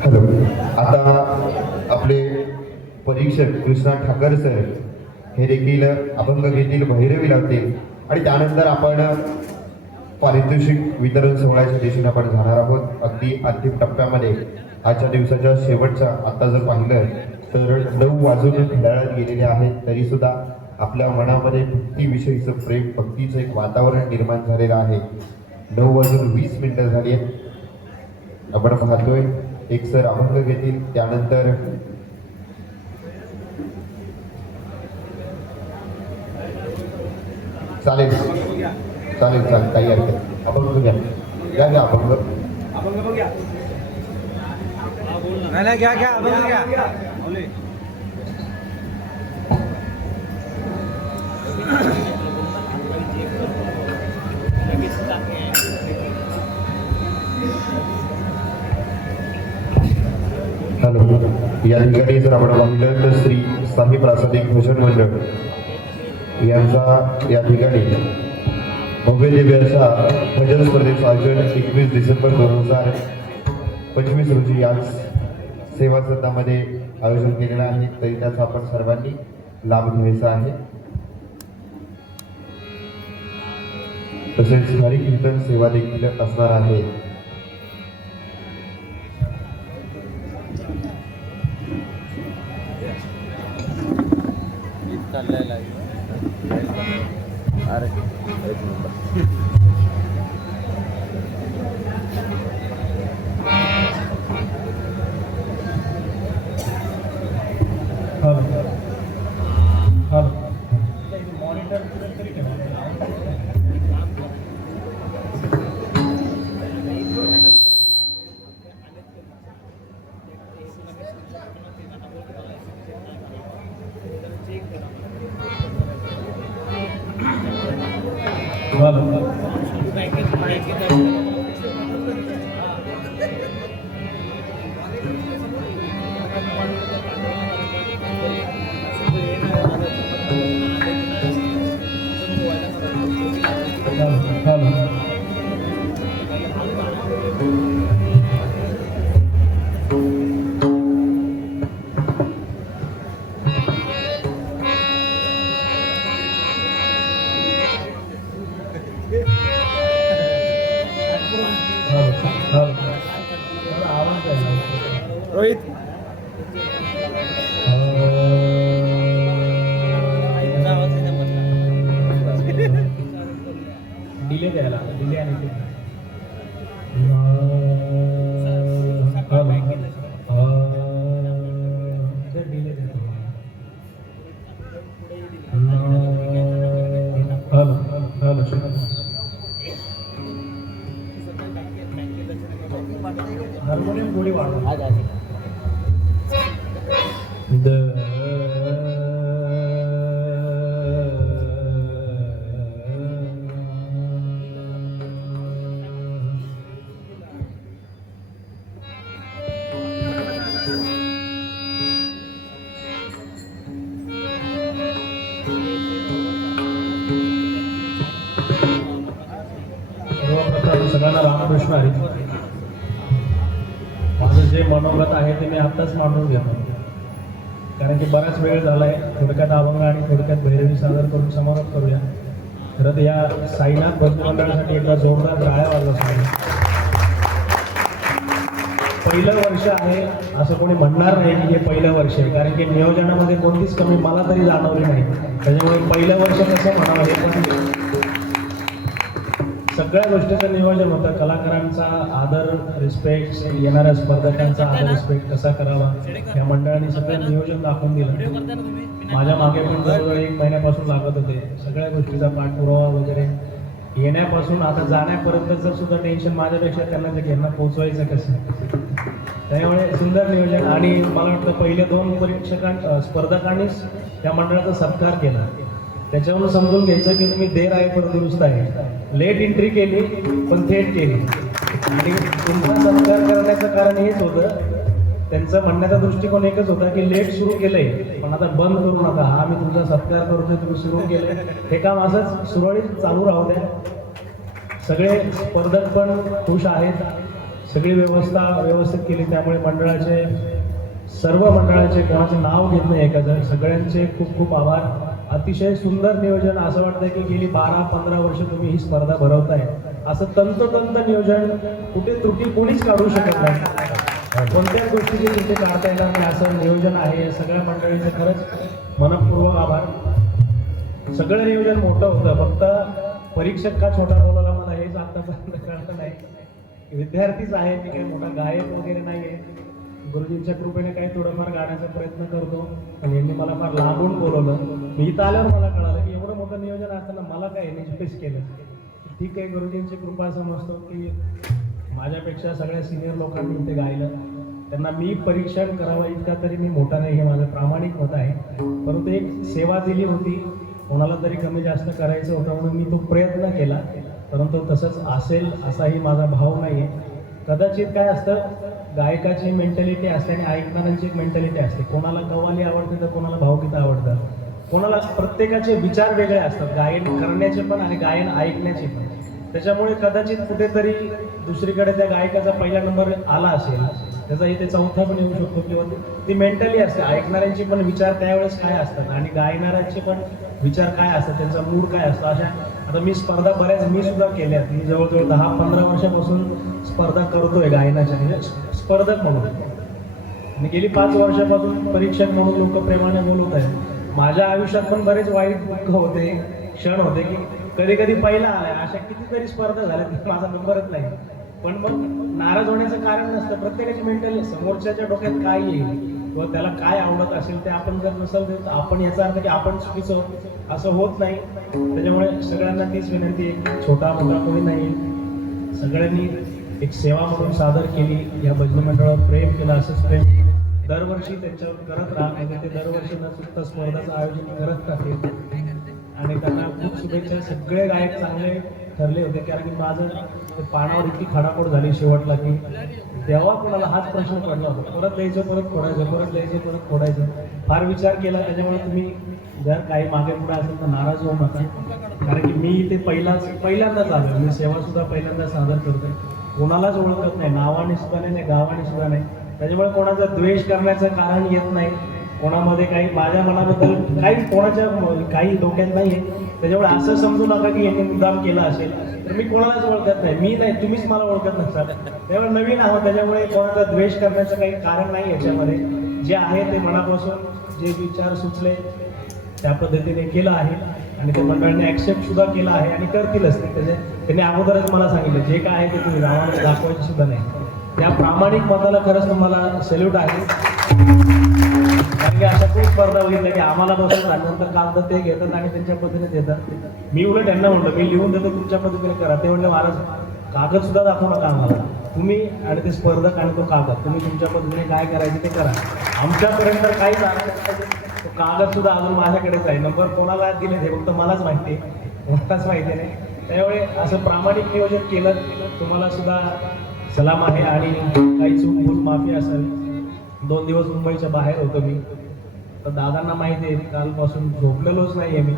Hello, आता आपले परीक्षक कृष्णा ठाकर सर हे देखील अभंग घेतील, भैरवी लावतील आणि त्यानंतर आपण पारितोषिक वितरण सोहळ्याच्या दिशेने आपण जाणार आहोत. अगदी अंतिम टप्प्यामध्ये आजच्या दिवसाच्या शेवटच्या आता जर पाहिलं तर 9 वाजून घड्याळात गेलेले आहेत, तरी सुद्धा आपल्या मनामध्ये भक्तीविषयीचं प्रेम, भक्तीचं एक वातावरण निर्माण झालेलं आहे. 9 वाजून 20 मिनिटं झाली आहेत. आपण पाहतोय एक सर अभंग घेतील, त्यानंतर चालेल चालेल चालेल काही हरकत नाही. अभंग घ्या घ्या घ्या अभंग घ्या घ्या अभंग घ्या. हॅलो, या ठिकाणी जर आपण पाहिलं तर श्री साई प्रासादिक भजन मंडळ यांचा या ठिकाणी भव्य दिव्य असा भजन स्पर्धेचं आयोजन 21 डिसेंबर 2025 रोजी याच सेवा सदनामध्ये आयोजन केलेलं आहे, तरी त्याचा आपण सर्वांनी लाभ घ्यायचा आहे. तसेच हरिकीर्तन सेवा देखील असणार आहे. रोहित डिले द्यायला डिले आणि डिले देतो. हार्मोनियम थोडी वाढवा. सर्वप्रथम सगळ्यांना रामकृष्ण हरी. माझं जे मनोगत आहे ते मी आत्ताच मांडून घेतो, कारण की बराच वेळ झाला आहे. थोडक्यात अभंग आणि थोडक्यात भैरवी सादर करून समारोप करूया. खरं या साईनाथ भजन मंडळासाठी एकदा जोरदार टाळ्या वाजवा. पहिलं वर्ष आहे असं कोणी म्हणणार नाही की हे पहिलं वर्ष आहे, कारण की नियोजनामध्ये कोणतीच कमी मला तरी जाणवली नाही. त्याच्यामुळे पहिलं वर्ष कसं म्हणावं हे पण सगळ्या गोष्टीचं नियोजन होतं. कलाकारांचा आदर, रिस्पेक्ट, येणाऱ्या स्पर्धकांचा आदर, रिस्पेक्ट कसा करावा या मंडळाने सगळं नियोजन दाखवून दिलं. माझ्या मागे पण जवळजवळ 1 महिन्यापासून लागत होते सगळ्या गोष्टीचा पाठपुरावा वगैरे. येण्यापासून आता जाण्यापर्यंतचं सुद्धा टेन्शन माझ्यापेक्षा त्यांना जे यांना पोचवायचं कसं. त्यामुळे सुंदर नियोजन. आणि मला वाटतं पहिले 2 स्पर्धकांनीच त्या मंडळाचा सत्कार केला. त्याच्यावरून समजून घ्यायचं की तुम्ही देर आहे पण दुरुस्त आहे. लेट एंट्री केली पण थेट केली. आणि तुमचा सत्कार करण्याचं कारण हेच होतं, त्यांचा म्हणण्याचा दृष्टिकोन एकच होता की लेट सुरू केलंय पण आता बंद करू नका. हा मी तुमचा सत्कार करतोय, तुम्ही सुरू केलंय, हे काम असंच सुरळीत चालू राहू द्या. सगळे स्पर्धक पण खुश आहेत. सगळी व्यवस्था व्यवस्थित केली, त्यामुळे मंडळाचे सर्व मंडळाचे कोणाचं नाव घेत नाही एखादं, सगळ्यांचे खूप खूप आभार. अतिशय सुंदर नियोजन. असं वाटतं की गेली 12-15 वर्ष तुम्ही ही स्पर्धा भरवताय. असं तंतोतंत नियोजन, कुठे त्रुटी कोणीच काढू शकत नाही. कोणत्याच गोष्टीची त्रुटी काढता येणार नाही असं नियोजन आहे. या सगळ्या मंडळींचे खरंच मनपूर्वक आभार. सगळं नियोजन मोठं होतं, फक्त परीक्षक का छोटा बोलवला मला हेच आतापर्यंत कळलं नाही. विद्यार्थीच आहे, मी काही मोठा गायक वगैरे नाही आहे. गुरुजींच्या कृपेने काही थोडंफार गाण्याचा प्रयत्न करतो, पण यांनी मला फार लांबून बोलवलं. मी इथं आल्यावर मला कळालं की एवढं मोठं नियोजन असताना मला काय निश्चित केलं. ठीक आहे, गुरुजींची कृपा समजतो की माझ्यापेक्षा सगळ्या सिनियर लोकांनी इथे गायलं, त्यांना मी परीक्षण करावं इतका तरी मी मोठा नाही, हे माझं प्रामाणिक मत आहे. परंतु एक सेवा दिली होती, कोणाला तरी कमी जास्त करायचं होतं म्हणून मी तो प्रयत्न केला. परंतु तसंच असेल असाही माझा भाव नाही आहे. कदाचित काय असतं, गायकाची मेंटॅलिटी असते आणि ऐकणाऱ्यांची एक मेंटॅलिटी असते. कोणाला कव्वाली आवडते तर कोणाला भावगीतं आवडतं, कोणाला प्रत्येकाचे विचार वेगळे असतात, गायन करण्याचे पण आणि गायन ऐकण्याचे पण. त्याच्यामुळे कदाचित कुठेतरी दुसरीकडे त्या गायकाचा पहिला नंबर आला असेल, त्याचा इथे चौथा पण येऊ शकतो, किंवा ती मेंटली असते. ऐकणाऱ्यांचे पण विचार त्यावेळेस काय असतात आणि गायणाऱ्यांचे पण विचार काय असतात, त्यांचा मूड काय असतो. अशा आता मी स्पर्धा मी सुद्धा केल्यात. मी जवळजवळ 10-15 वर्षापासून स्पर्धा करतोय गायनाच्या, म्हणजे स्पर्धक म्हणून, आणि गेली 5 वर्षापासून परीक्षक म्हणून लोक प्रेमाने बोलवत आहेत. माझ्या आयुष्यात पण बरेच वाईट दुःख होते, क्षण होते की कधी कधी पहिला आलाय, अशा कितीतरी स्पर्धा झाल्या माझा नंबरच नाही. पण मग नाराज होण्याचं कारण नसतं. प्रत्येकाची मेंटली, समोरच्याच्या डोक्यात काय येईल किंवा त्याला काय आवडत असेल ते आपण जर नसेल तर आपण याचा अर्थ की आपण चुकीचं, असं होत नाही. त्याच्यामुळे सगळ्यांना तीच विनंती आहे की छोटा मोठा कोणी नाही, सगळ्यांनी एक सेवा म्हणून सादर केली, या भजनी मंडळावर प्रेम केलं. असंच प्रेम दरवर्षी त्यांच्यावर करत राहा, म्हणजे ते दरवर्षी न चुकता स्पर्धाचं आयोजन करत राहतील. आणि त्यांना खूप शुभेच्छा. सगळे गायक चांगले ठरले होते, कारण की माझं पानावर इतकी खडाखोड झाली शेवटला की तेव्हा कोणाला हाच प्रश्न पडला होता, परत द्यायचं परत खोडायचं, परत द्यायचं परत खोडायचं. फार विचार केला. त्याच्यामुळे तुम्ही जर काही मागे पुढे असेल तर नाराज होऊ नका, कारण की मी इथे पहिल्यांदाच आलो. मी सेवा सुद्धा पहिल्यांदा सादर करतोय. कोणालाच ओळखत नाही, नावाने सुद्धा नाही, गावाने सुद्धा नाही. त्याच्यामुळे कोणाचा द्वेष करण्याचं कारण येत नाही. कोणामध्ये काही माझ्या मनाबद्दल काही कोणाच्या काही डोक्यात नाही आहे. त्याच्यामुळे असं समजू नका की यांनी मुद्दाम केलं असेल, तर मी कोणालाच ओळखत नाही. मी नाही, तुम्हीच मला ओळखत नसाल. त्यामुळे नवीन आहोत, त्याच्यामुळे कोणाचा द्वेष करण्याचं काही कारण नाही याच्यामध्ये. जे आहे ते मनापासून जे विचार सुचले त्या पद्धतीने केलं आहे, आणि त्या मंडळाने ॲक्सेप्ट सुद्धा केलं आहे आणि करतीलच. त्यांनी अगोदरच मला सांगितलं जे काय आहे ते तुम्ही गावामध्ये दाखवायचं सुद्धा नाही. त्या प्रामाणिक मताला खरंच तुम्हाला सॅल्यूट आहे. कारण की अशा खूप स्पर्धा बघितल्या की आम्हाला बसत आणि नंतर कागद ते घेतात आणि त्यांच्या पद्धतीने देतात. मी उलट त्यांना म्हणतो मी लिहून देतो, तुमच्या पद्धतीने करा. ते म्हणलं महाराज कागद सुद्धा दाखवू नका आम्हाला, तुम्ही आणि ते स्पर्धक आणि तो कागद तुम्ही तुमच्या पद्धतीने काय करायचे ते करा. आमच्यापर्यंत काहीच अडचण, तो कागद सुद्धा अजून माझ्याकडेच आहे. नंबर कोणाला दिले हे फक्त मलाच माहिती आहे, कोणालाच माहिती नाही. त्यामुळे असं प्रामाणिक नियोजन केलं. तुम्हाला सुद्धा सलाम आहे, आणि काही चूक भूल माफी असावी. 2 दिवस मुंबईच्या बाहेर होतो मी, तर दादांना माहिती आहे कालपासून झोपलेलोच नाही आहे मी.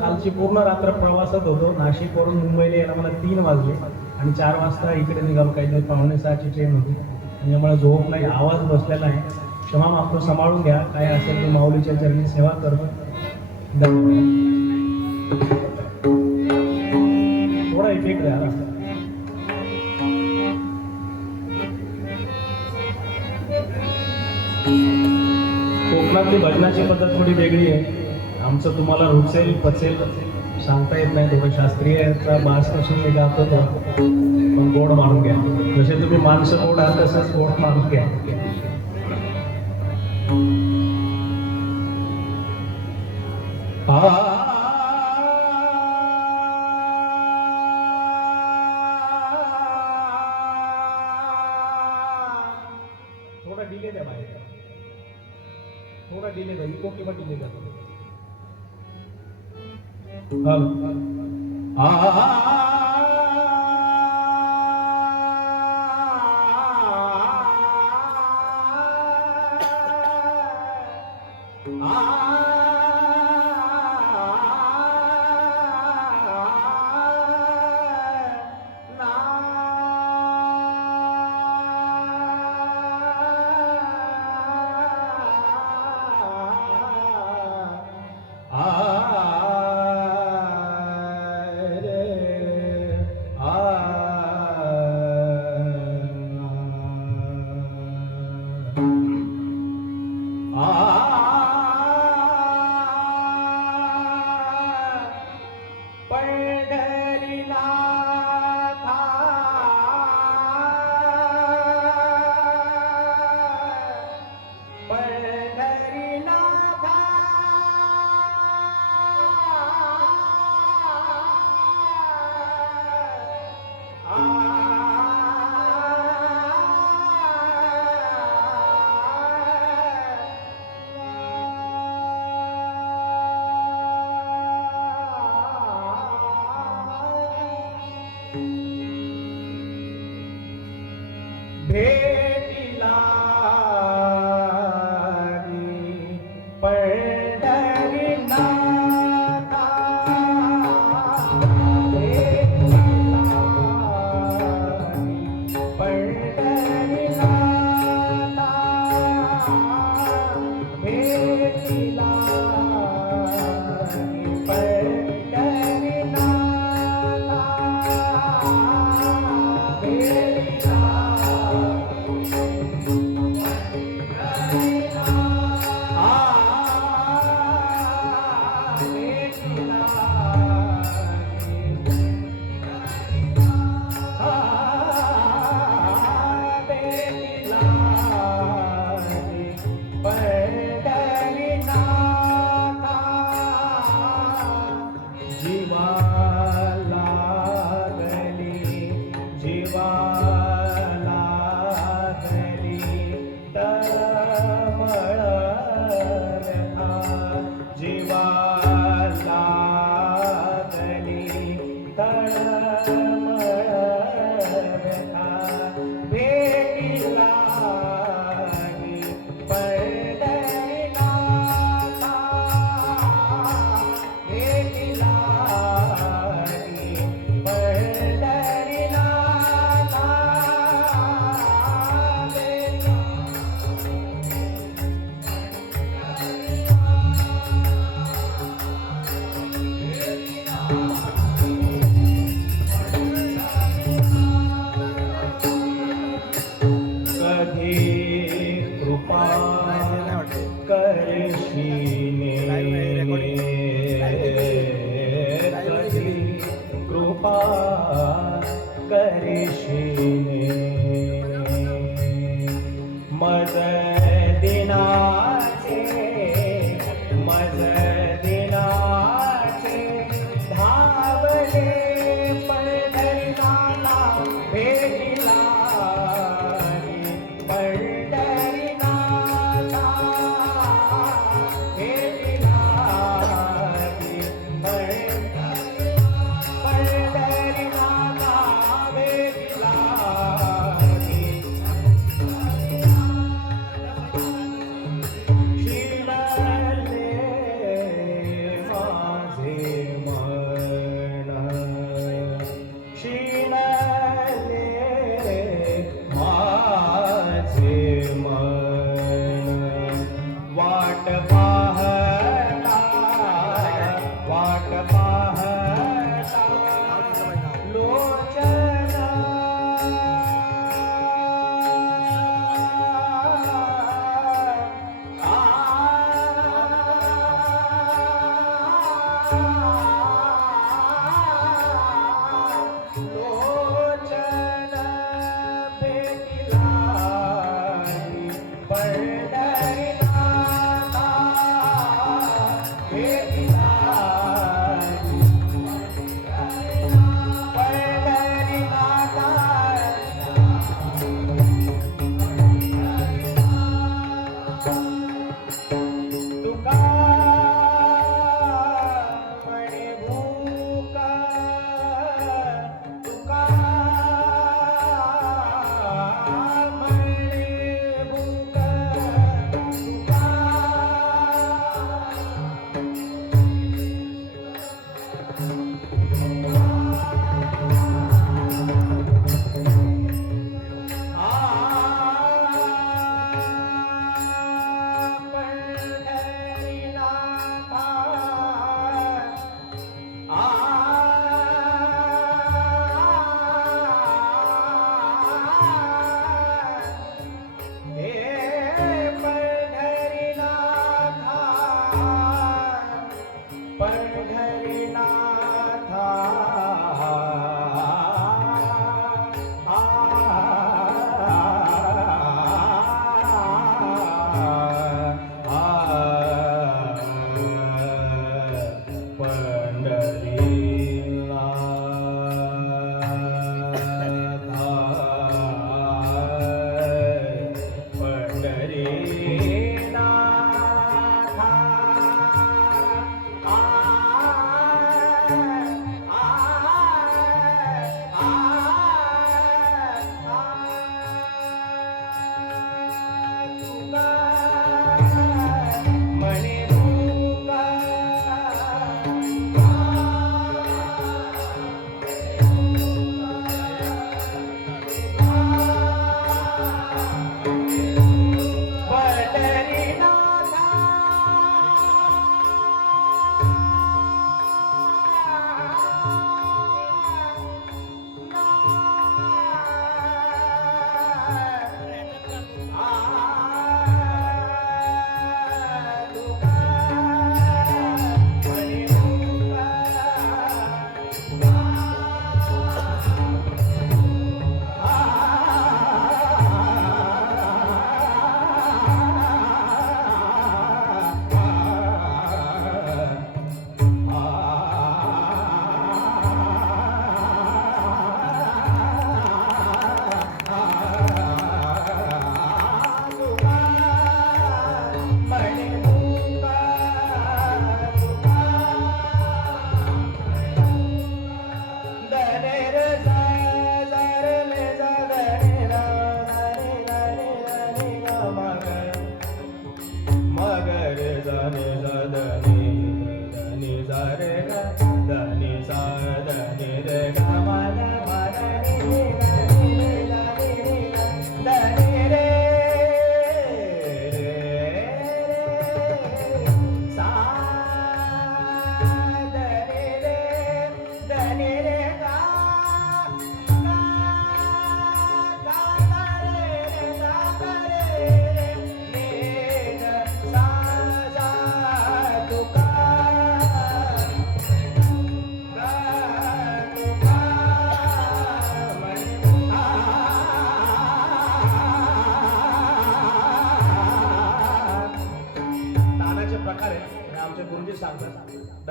कालची पूर्ण रात्र प्रवासात होतो. नाशिकवरून मुंबईला यायला मला 3 वाजले आणि 4 वाजता इकडे निघालो. काहीतरी 5:45ची ट्रेन होती, त्याच्यामुळे झोप नाही, आवाज बसलेला आहे. क्षमा मागतो, सांभाळून घ्या. काय असेल ते माऊलीच्या चरणी सेवा करतो. थोडा इफेक्ट द्या. कोकणातली भजनाची पद्धत थोडी वेगळी आहे. आमचं तुम्हाला रुचेल पचेल सांगता येत नाही. थोडं शास्त्रीयचा बास कसून मी गातो तो, पण गोड मानून घ्या. जसे तुम्ही माणसं गोड आहात तसंच गोड मानून घ्या. थोडा डिले द्या बाहेर, थोडा डिले द्या. इको किंवा डिले द्या. भेटीला पंढरीनाथा भेटीला कृपा करिशिने मज दिनाचे धावले पंढरीनाथा भेटीला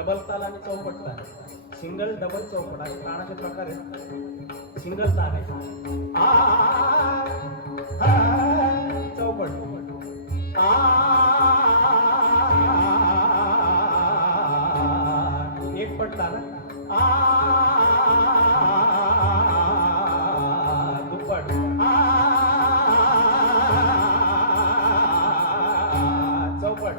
डबल ताल आणि चौपट ताल, सिंगल डबल चौपट असे तानाचे प्रकार आहेत. सिंगल ताल आहे चौपट, एक पट ताल, दुप्पट, चौपट,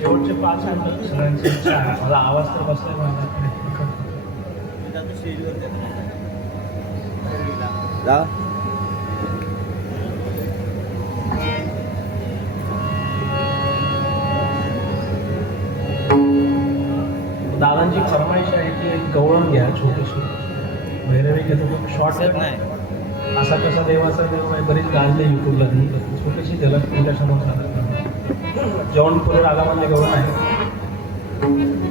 शेवटचे 5 मिनिटं सगळ्यांची इच्छा आहे. मला आवाज तर बसलाय माझा. दादांची फरमाईश आहे की एक गवळण घ्या छोटीशी. भैरवी घेतो शॉर्ट नाही असा कसा देवाचा देव आहे. बरीच गाजले युट्यूबला ती छोटीशी झलक तुमच्या समोर सांगत. जौनपुरी रागामध्ये गवळण आहे.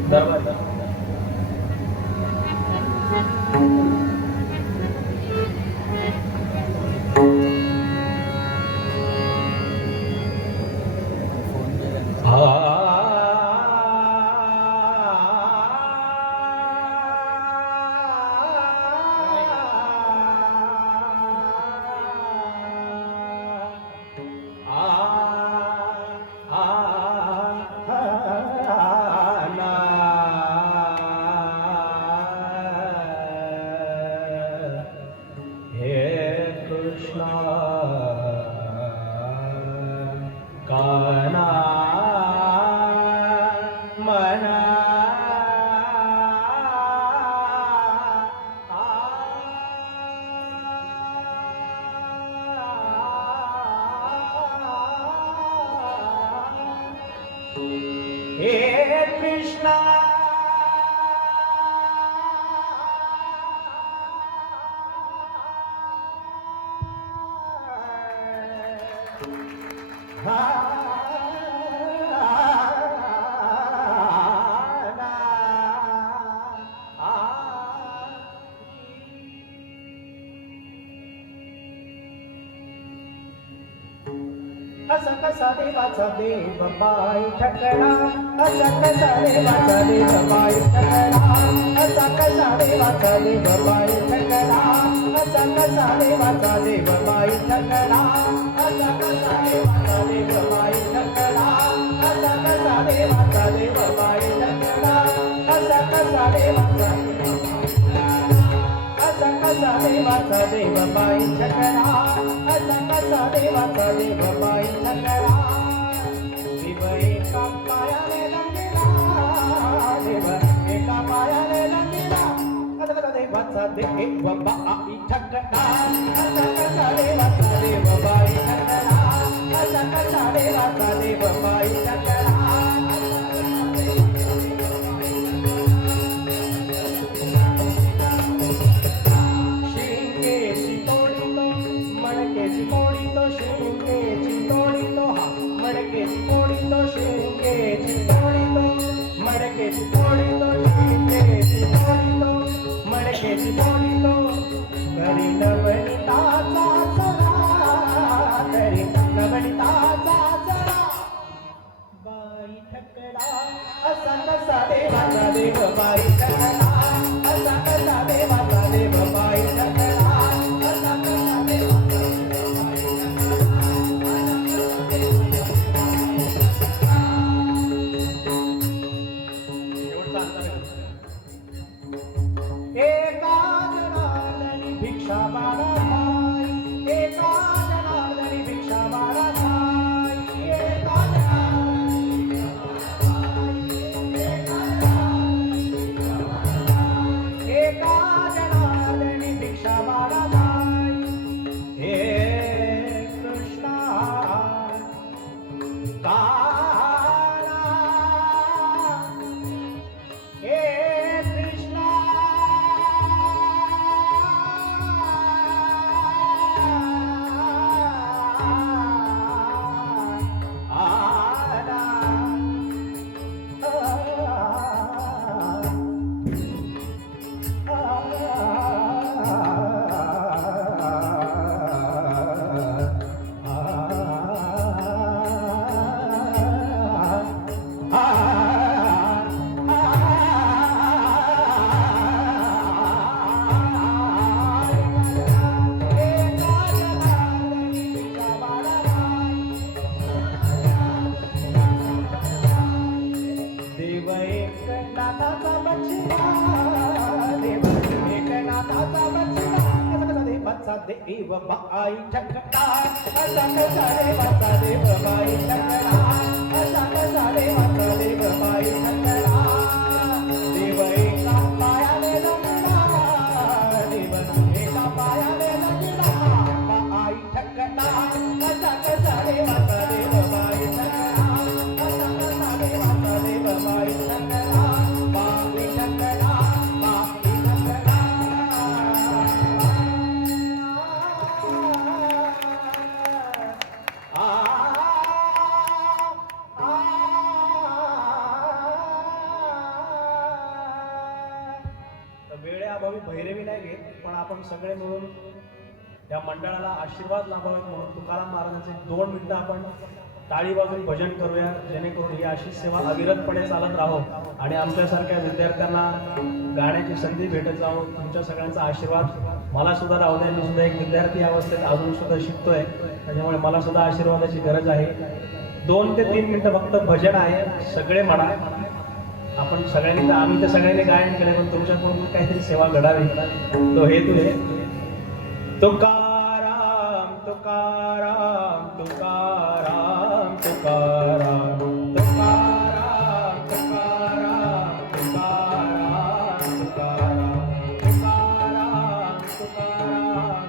दरबार कृष्ण काना मना हे कृष्णा असा कसा देवाचा देव पाय ठकला असा कसा देवाचा देव पाय ठकला असा कसा देवाचा देव पाय ठकला असा कसा देवाचा देव पाय ठकला असा कसा देवाचा देव पाय ठकला असा कसा देवाचा देव पाय ठकला असा कसा देवाचा असा कसा देवाचा देव पाय ठकला असा कसा देवाचा देव पाय ठकला देव एका पायाने लंगेला देव एका पायाने लंगेला असा कसा देवाचा देव पाय ठकला असा कसा देवाचा देव पाय ठकला असा कसा देवाचा देव पाय ठकला मडकेची तोडीतो हा मडकेची तोडीतो शिंकेची तोडीतो मडकेची तोडीतो शिंकेची तोडीतो मडकेची तोडीतो करी नवनीताचा सरा करी नवनीताचा सरा बाई ठकला असा कसा देवाचा देव बाई ठकला असा कसा देवाचा देव बाई ठकला असा कसा देवाचा एका जनार्दनी भिक्षा मागा भाई एका जनार्दनी भिक्षा मागा भाई एका जनार्दनी भिक्षा मागा भाई हे कृष्णा काला हे कृष्णा देव एकनाथाचा बछडा देव एकनाथाचा बछडा असा कसा देवाचा देव बाई ठकला असा कसा देवाचा देव बाई ठकला असा कसा देवाचा देव बाई ठकला देव एका पायाने लंगडा देव एका पायाने लंगडा बाई ठकला असा कसा देवाचा देव बाई ठकला असा कसा देवाचा देव बाई ठकला बाई ठकला बाई ठकला वेळेअभावी भैरवी नाही घेत पण आपण सगळे मिळून या मंडळाला आशीर्वाद लाभावेत म्हणून तुकाराम महाराजांचे 2 मिनिटं आपण टाळी वाजून भजन करूया जेणेकरून ही अशी सेवा अविरतपणे चालत राहो आणि आमच्यासारख्या विद्यार्थ्यांना गाण्याची संधी भेटत जावो. तुमच्या सगळ्यांचा आशीर्वाद मला सुद्धा राहू द्या. मी सुद्धा एक विद्यार्थी अवस्थेत अजून सुद्धा शिकतोय त्याच्यामुळे मला सुद्धा आशीर्वादाची गरज आहे. 2 ते 3 मिनिटं फक्त भजन आहे. सगळे म्हणा आपण सगळ्यांनी तर आम्ही तर सगळ्यांनी गायन केले पण तुमच्याकडून काहीतरी सेवा घडावी तो हेतू आहे. तुकाराम तुकाराम तुकाराम तुकाराम तुकाराम तुकाराम तुकाराम तुकाराम तुकाराम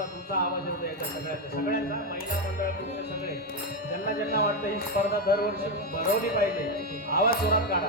तुमचा आवाज येतो याच्या सगळ्यांचा महिला मंडळ तुमचे सगळे ज्यांना वाटतं ही स्पर्धा दरवर्षी भरवली पाहिजे आवाज जोरात काढा.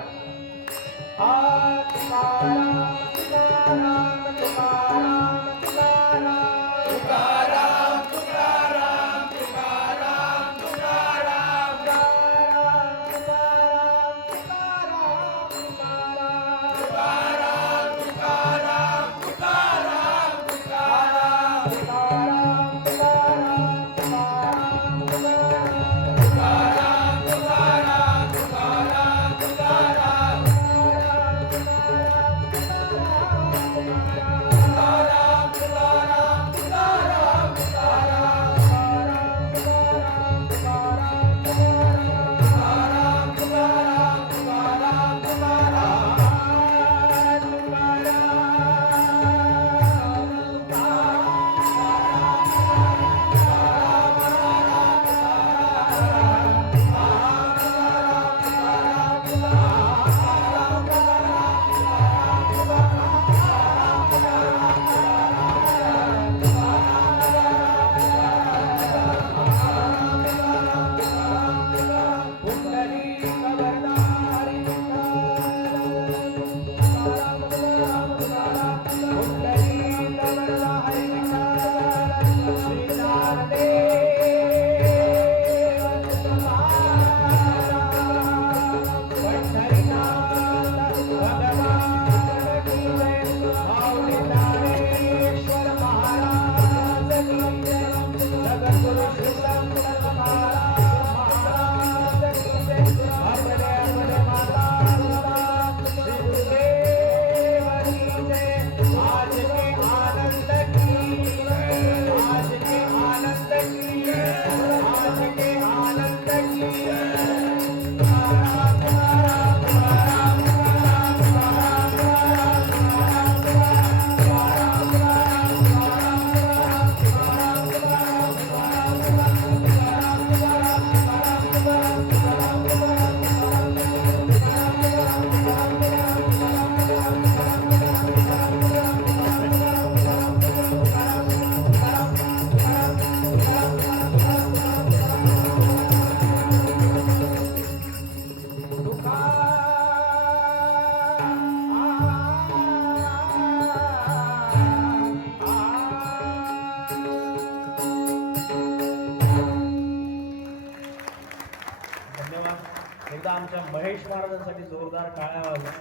एकदा आमच्या महेश महाराजांसाठी जोरदार टाळ्या वाजवा.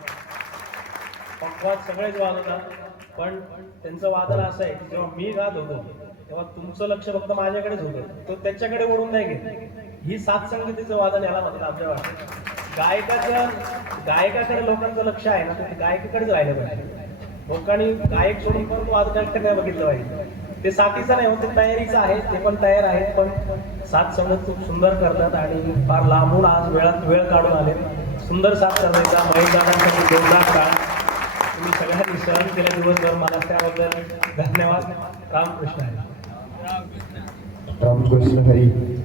पक्वाद सगळेच वाजवतात पण त्यांचं वादन असं आहे की जेव्हा मी गात होतो तेव्हा तुमचं लक्ष फक्त माझ्याकडेच होतं, तो त्याच्याकडे वळून नाही घेत. ही सात संगीतीचं वादन याला म्हणतात आमच्या भाषेत. गायकाकडे लोकांचं लक्ष आहे ना, तर गायकाकडेच राहिलं पाहिजे. लोकांनी गायक सोडून पण तो वादकाकडे नाही बघितलं पाहिजे. ते साथीचं नाही होत, ते तयारीचं आहे, ते पण तयार आहेत. पण साथ संगत खूप सुंदर करतात आणि फार लांबून आज वेळ काढून आले. सुंदर साथ करायचा महेश दादांसाठी जोरदार काळ तुम्ही सगळ्यांनी सहन केले दिवसभर, मला त्याबद्दल धन्यवाद. रामकृष्ण हरी. रामकृष्ण हरी.